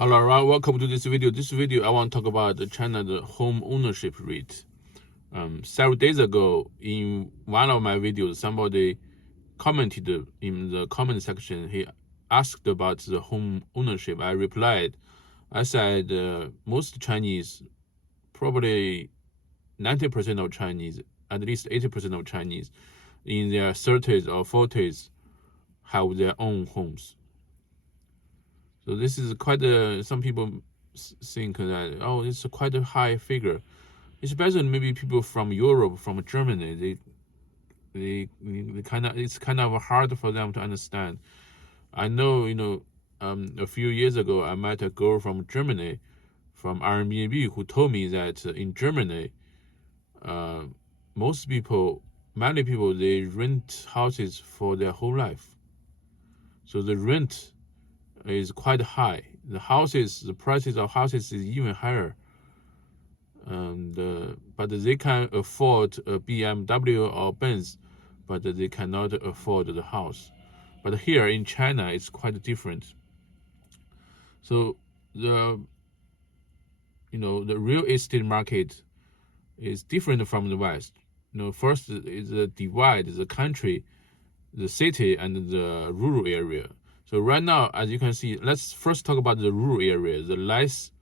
Hello, everyone. Welcome to this video. This video, I want to talk about China, the home ownership rate. Several days ago, in one of my videos, somebody commented in the comment section. He asked about the home ownership. I replied. I said most Chinese, probably 90% of Chinese, at least 80% of Chinese, in their 30s or 40s, have their own homes. So this is quite some people think that, oh, it's quite a high figure, especially maybe people from Europe, from Germany. They kind of, it's kind of hard for them to understand. I know, a few years ago, I met a girl from Germany, from Airbnb, who told me that in Germany, many people, they rent houses for their whole life. So the rent is quite high. The prices of houses is even higher. But they can afford a BMW or Benz, but they cannot afford the house. But here in China, it's quite different. So the real estate market is different from the West. First is a divide the country, the city, and the rural area. So right now, as you can see, let's first talk about the rural area, the less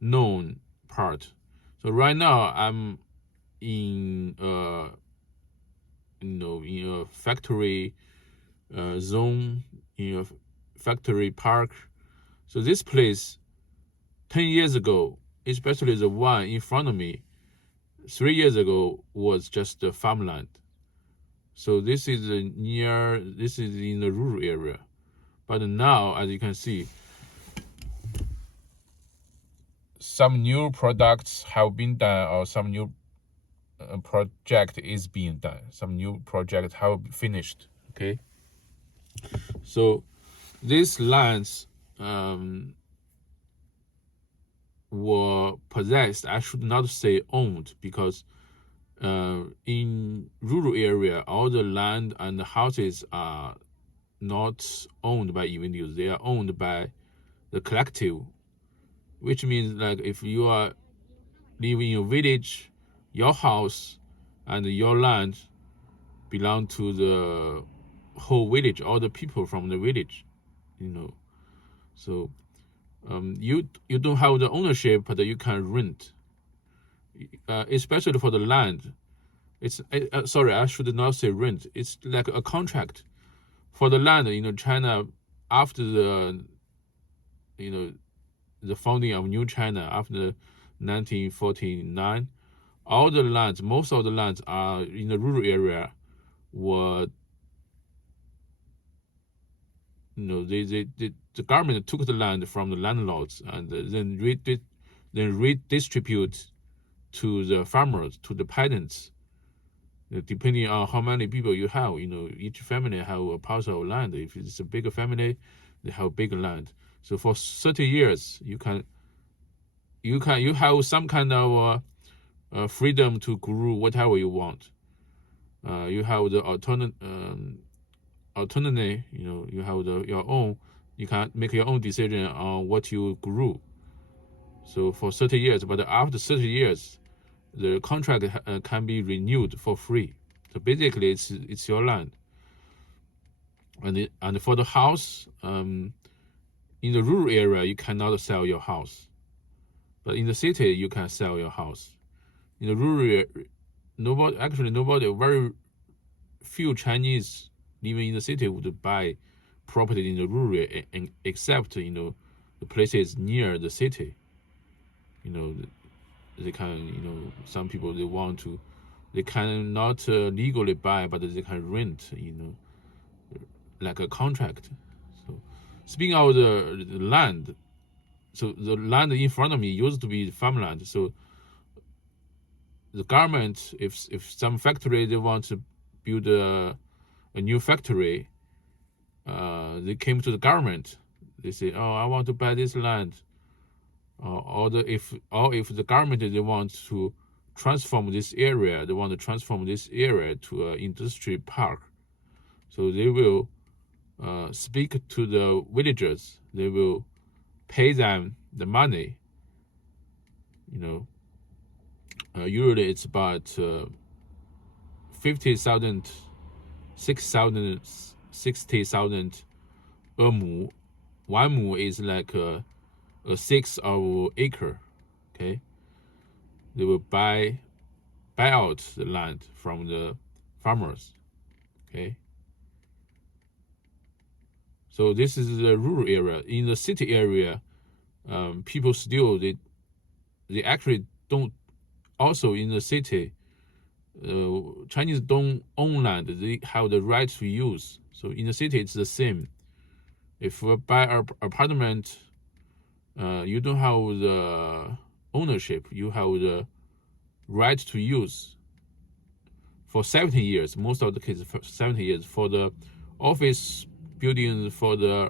known part. So right now, I'm in a factory zone, in a factory park. So this place, 10 years ago, especially the one in front of me, 3 years ago, was just a farmland. So this is in the rural area. But now, as you can see, some new products have been done, or some new project is being done. Some new project have finished. Okay. So these lands were possessed. I should not say owned, because in rural area, all the land and the houses are not owned by individuals. They are owned by the collective, which means, like, if you are living in a village, your house and your land belong to the whole village, all the people from the village. So you don't have the ownership, but you can rent, especially for the land. It's sorry, I should not say rent. It's like a contract for the land. China, after the founding of New China, after 1949, most of the lands are in the rural area were, the government took the land from the landlords and then redistribute to the farmers, to the peasants, depending on how many people you have. Each family have a parcel of land. If it's a bigger family, they have bigger land. So for 30 years, you have some kind of freedom to grow whatever you want. You have the autonomy. You have your own. You can make your own decision on what you grew. So for 30 years, but after 30 years, the contract can be renewed for free. So basically, it's your land. And for the house, in the rural area, you cannot sell your house, but in the city, you can sell your house. In the rural area, very few Chinese living in the city would buy property in the rural area, except the places near the city. They can, some people, they cannot legally buy, but they can rent, like a contract. So speaking of the land, so the land in front of me used to be farmland. So the government, if some factory, they want to build a new factory, they came to the government. They say, oh, I want to buy this land. If the government, they want to transform this area, to an industry park. So they will speak to the villagers. They will pay them the money. Usually it's about 50,000, 6,000, 60,000 a mu. 1 mu is like a sixth of acre. Okay, they will buy out the land from the farmers. Okay, so this is the rural area. In the city area, people still they actually don't. Also in the city, Chinese don't own land; they have the right to use. So in the city, it's the same. If you buy an apartment, you don't have the ownership; you have the right to use for 70 years. Most of the cases for 70 years. For the office buildings, for the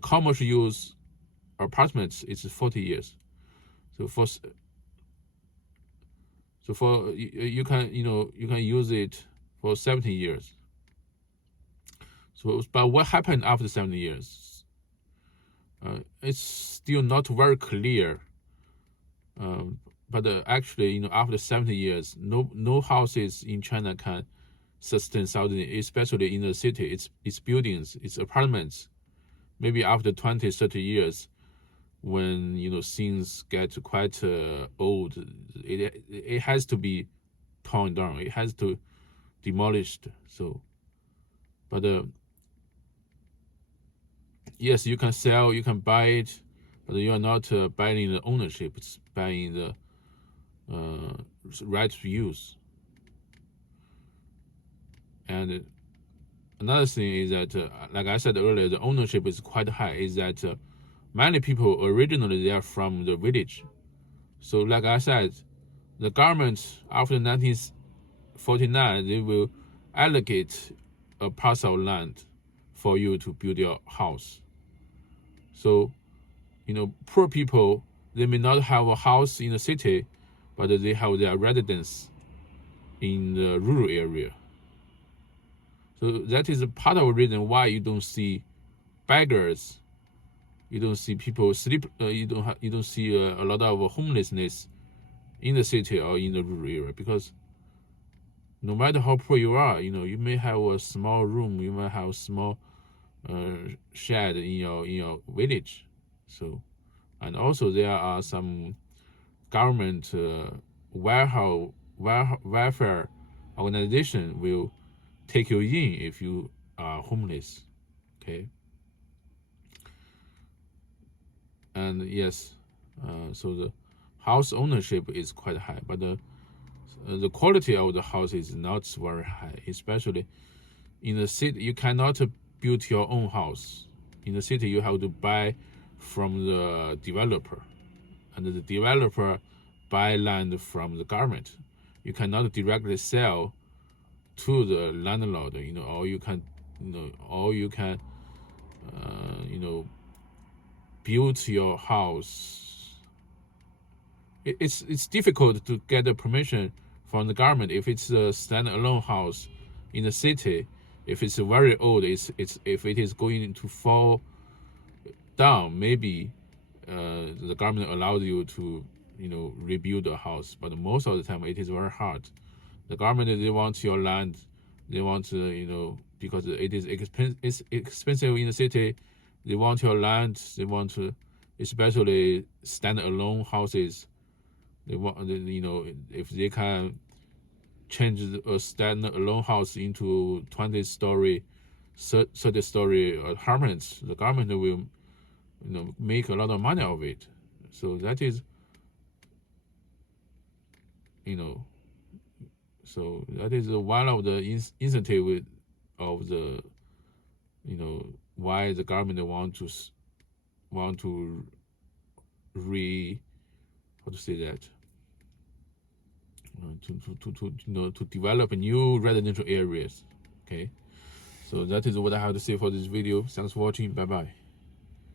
commercial use apartments, it's 40 years. So for you can use it for 70 years. So, but what happened after 70 years? It's still not very clear. But actually, after 70 years, no houses in China can sustain 1,000, especially in the city. It's buildings, it's apartments. Maybe after 20, 30 years, when things get quite old, it has to be torn down. It has to demolished. So, but yes, you can sell, you can buy it, but you are not buying the ownership. It's buying the right to use. And another thing is that, like I said earlier, the ownership is quite high. Is that many people originally they are from the village. So like I said, the government after 1949, they will allocate a parcel of land for you to build your house. So, poor people, they may not have a house in the city, but they have their residence in the rural area. So that is a part of the reason why you don't see beggars, you don't see people sleep, you don't see a lot of homelessness in the city or in the rural area, because no matter how poor you are, you may have a small room, you might have a small shed in your village. So, and also there are some government welfare organization will take you in if you are homeless. Okay. And yes, so the house ownership is quite high, but the quality of the house is not very high, especially in the city. You cannot build your own house. In the city, you have to buy from the developer, and the developer buy land from the government. You cannot directly sell to the landlord, or you can, build your house. It's difficult to get the permission from the government if it's a standalone house in the city. If it's very old, if it is going to fall down, maybe the government allows you to rebuild a house. But most of the time, it is very hard. The government, they want your land. They want to, because it is it's expensive in the city. They want your land. They want to, especially standalone houses. They want, if they can change a standalone house into 20-story, 30-story apartments, the government will, make a lot of money of it. So that is, so that is one of the incentive of the, why the government want to how to say that, to develop new residential areas. Okay, so that is what I have to say for this video. Thanks for watching. Bye bye.